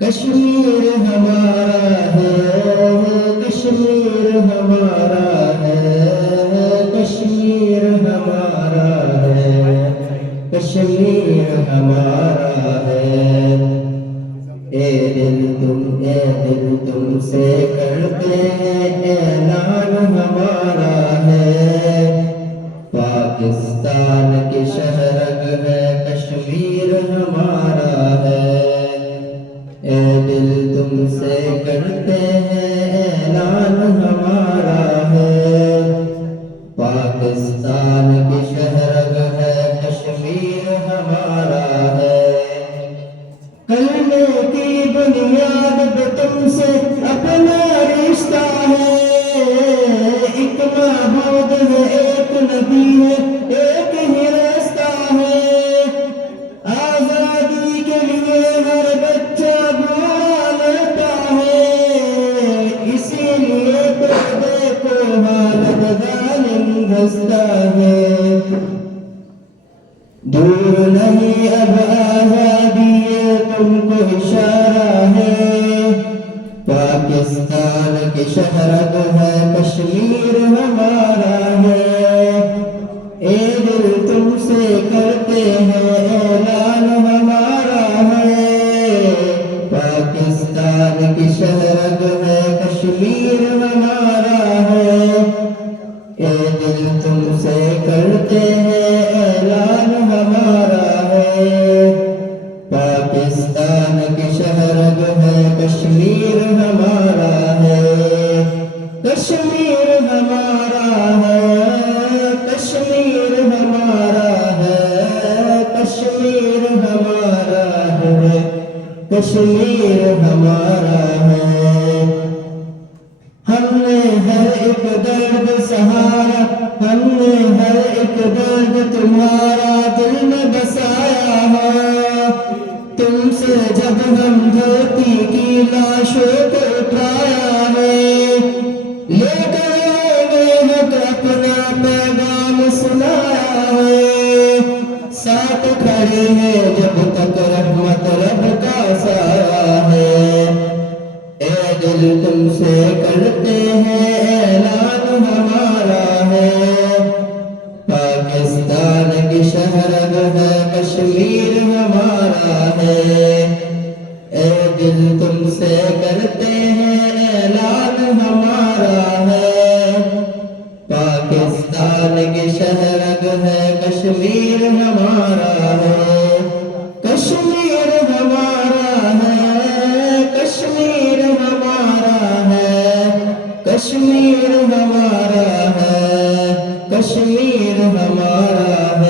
کشمیر ہمارا ہے، کشمیر ہمارا ہے، کشمیر ہمارا ہے، کشمیر ہمارا ہے۔ اے دل تم سے کرتے ہیں اعلان ہمارا ہے، پاکستان کی شہرگ ہے، کشمیر ہمارا ہے۔ اے دل تم سے کرتے ہیں اعلان ہمارا ہے، پاکستان کی شہرگ ہے، کشمیر ہمارا ہے۔ کلمے کی بنیاد پہ تم سے اپنا رشتہ ہے، ایک معبود ہے، ایک نبی ہے، ایک ہی راستہ ہے۔ آزادی کے لیے ہر بچہ بھولا لیتا ہے، اسی لیے تو دیکھو حالت ظالم دستہ ہے۔ دور نہیں اب آزادی تم کو اشارہ ہے، پاکستان کی شہرگ ہے، کشمیر ہمارا ہے۔ اے دل تم سے کرتے ہیں اعلان ہمارا ہے، پاکستان کی شہرگ ہے، کشمیر ہمارا ہے۔ اے دل تم سے کرتے ہیں اعلان ہمارا ہے، پاکستان کی شہرگ ہے، کشمیر ہمارا ہے۔ کشمیر ہمارا ہے، کشمیر ہمارا ہے، کشمیر ہمارا ہے، کشمیر ہمارا ہے۔ ہم نے ہر ایک درد سہارا، ہم نے ہر ایک درد تمہارا دل میں بسایا ہے، تم سے جب ہم دھرتی کی لاشوں کو اٹھایا ہے، لے کر حق اپنا پیغام سنایا ہے، ساتھ کھڑے ہیں جب تک رحمت رب کا سایہ ہے۔ اے دل تم سے کرتے ہیں اعلان ہمارا ہے، پاکستان کی شہرگ ہے، کشمیر ہمارا ہے۔ اے دل تم سے کرتے ہیں اعلان ہمارا ہے، پاکستان کی شہرگ ہے، کشمیر ہمارا ہے۔ کشمیر ہمارا ہے، کشمیر ہمارا ہے، کشمیر ہمارا ہے، کشمیر ہمارا ہے۔